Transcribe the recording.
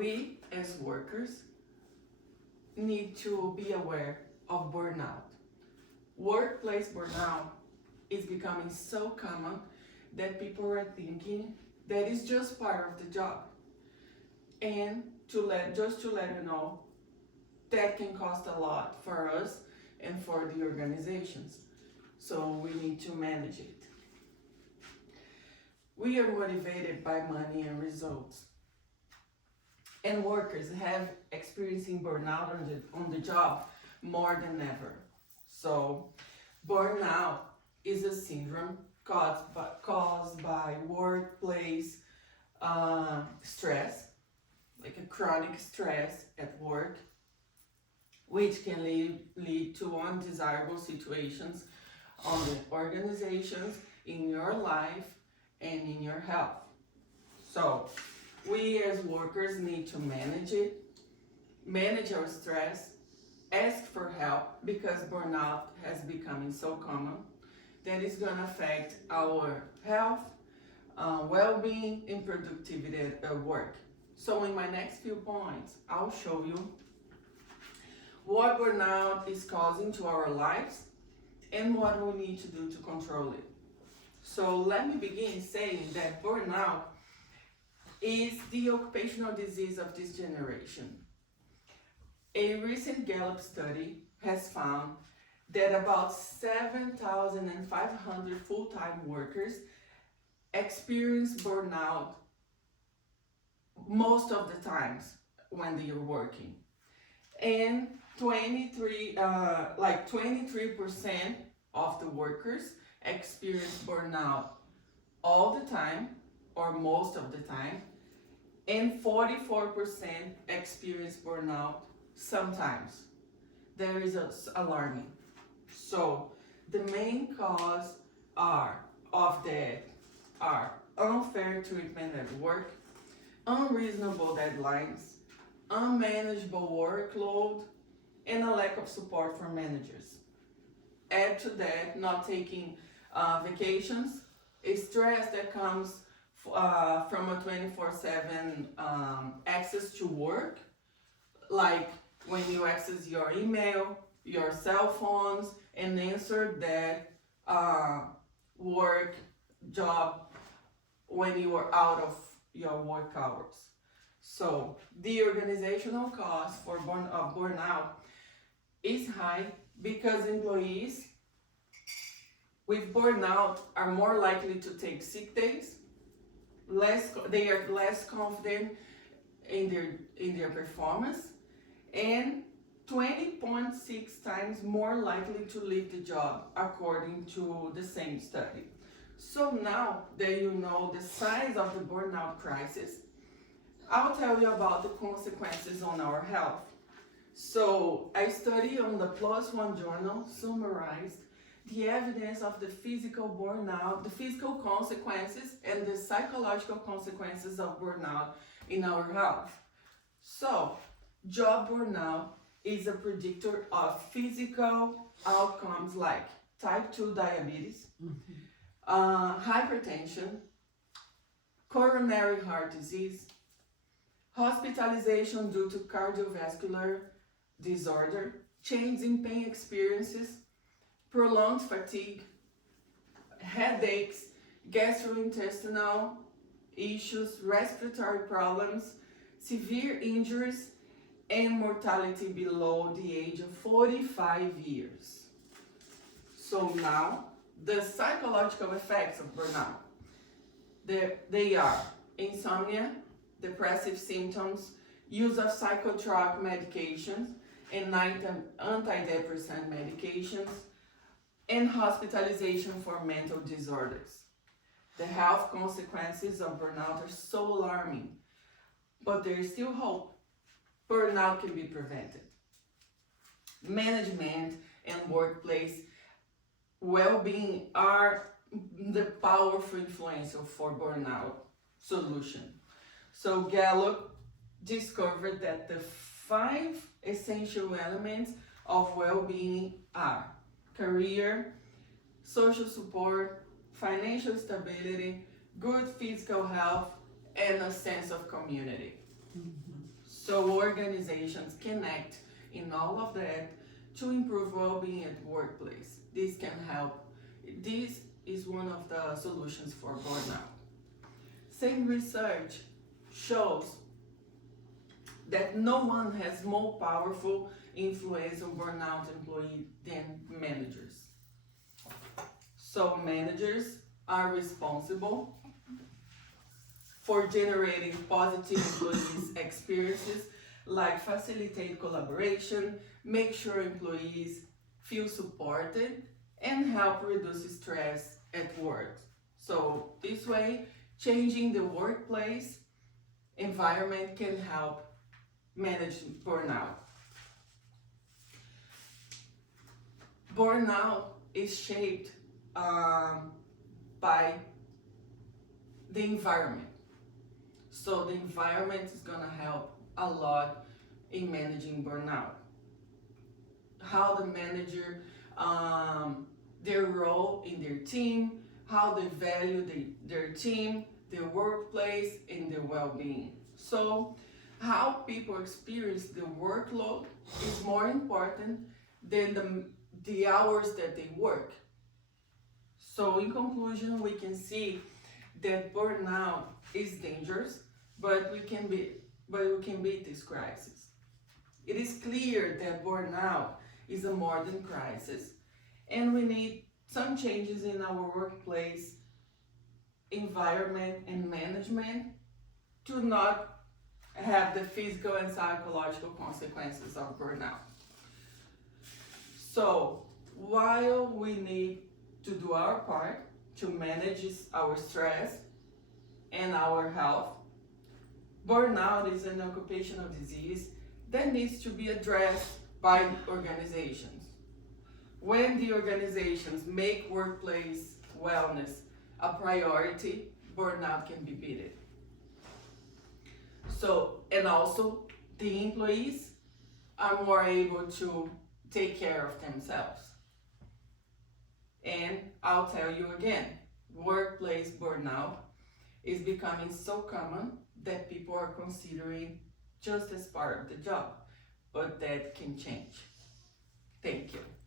we as workers need to be aware of burnout. Workplace burnout is becoming so common that people are thinking that it's just part of the job. And just to let you know, that can cost a lot for us and for the organizations. So we need to manage it. We are motivated by money and results. And workers have experiencing burnout on the job more than ever. So burnout is a syndrome caused by workplace stress, like a chronic stress at work, which can lead to undesirable situations on the organizations, in your life, and in your health. So we as workers need to manage it, manage our stress, ask for help, because burnout has become so common that it's going to affect our health, well-being, and productivity at work. So in my next few points, I'll show you what burnout is causing to our lives and what we need to do to control it. So let me begin saying that burnout is the occupational disease of this generation. A recent Gallup study has found that about 7,500 full-time workers experience burnout most of the times when they are working. And 23% of the workers experience burnout all the time or most of the time, and 44% experience burnout sometimes. That is alarming. So the main cause of that are unfair treatment at work, unreasonable deadlines, unmanageable workload, and a lack of support from managers. Add to that not taking vacations, a stress that comes from a 24/7 access to work, like when you access your email, your cell phones, and answer that work job when you are out of your work hours. So the organizational cost of burnout is high because employees with burnout are more likely to take sick days, they are less confident in their performance, and 20.6 times more likely to leave the job, according to the same study. So now that you know the size of the burnout crisis, I'll tell you about the consequences on our health. So a study on the PLOS ONE journal summarized the evidence of the physical burnout, the physical consequences, and the psychological consequences of burnout in our health. So job burnout is a predictor of physical outcomes like type 2 diabetes, hypertension, coronary heart disease, hospitalization due to cardiovascular disorder, change in pain experiences, prolonged fatigue, headaches, gastrointestinal issues, respiratory problems, severe injuries, and mortality below the age of 45 years. So now, the psychological effects of burnout. They are insomnia, depressive symptoms, use of psychotropic medications and antidepressant medications, and hospitalization for mental disorders. The health consequences of burnout are so alarming, but there is still hope. Burnout can be prevented. Management and workplace well-being are the powerful influence for burnout solution. So Gallup discovered that the 5 essential elements of well-being are career, social support, financial stability, good physical health, and a sense of community. So organizations can act in all of that to improve well-being at the workplace. This can help. This is one of the solutions for burnout. Same research shows that no one has more powerful influence on burnout employees than managers. So managers are responsible for generating positive employees experiences, like facilitate collaboration, make sure employees feel supported, and help reduce stress at work. So this way, changing the workplace environment can help manage burnout. Burnout is shaped by the environment. So the environment is gonna help a lot in managing burnout. How the manager, their role in their team, how they value their team, their workplace, and their well-being. So how people experience the workload is more important than the hours that they work. So in conclusion, we can see that burnout is dangerous, but we can beat this crisis. It is clear that burnout is a modern crisis, and we need some changes in our workplace environment and management to not have the physical and psychological consequences of burnout. So while we need to do our part to manage our stress and our health, burnout is an occupational disease that needs to be addressed by organizations. When the organizations make workplace wellness a priority, burnout can be beaten. So, and also the employees are more able to take care of themselves. And I'll tell you again, workplace burnout is becoming so common that people are considering just as part of the job, but that can change. Thank you.